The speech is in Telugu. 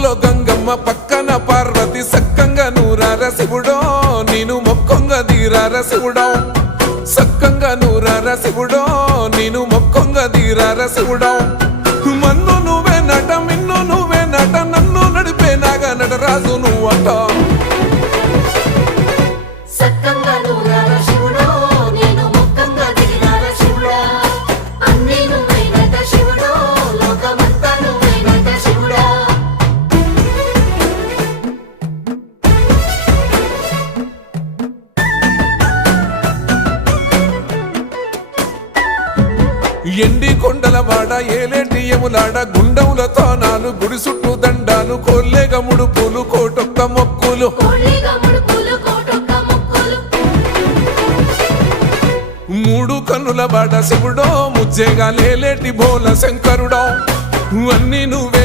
ముక్కుల్లో గంగమ్మ పక్కన పార్వతి సక్కంగా నూరార శివుడో నేను మొక్కంగా దీరార శివుడో సక్కంగా నూరార శివుడో నేను మొక్కంగా దీరార శివుడో మన్ను నువ్వే నట మిన్ను నువ్వే నట నన్ను నడిపే నాగా నటరాజు నువ్వట సక్కంగా నూరార శివుడో నేను మొక్కంగా దిగినార శివుడా అన్నీ నువ్వైనట శివుడో లోకమంతా నువ్వైనట శివుడా ఎండి కొండలవాడ ఏలేటి యములాడ గుండములతో నాలు గుడి చుట్టూ దండాలు కొల్లేగ ముడుపులు కోటొక్క మొక్కులు కోళ్ళిగా ముడుపులు కోటొక్క మొక్కులు మూడు కన్నుల బాడ శివుడో ముజ్జేగా లేలేటి బోల శంకరుడో అన్నీ నువ్వే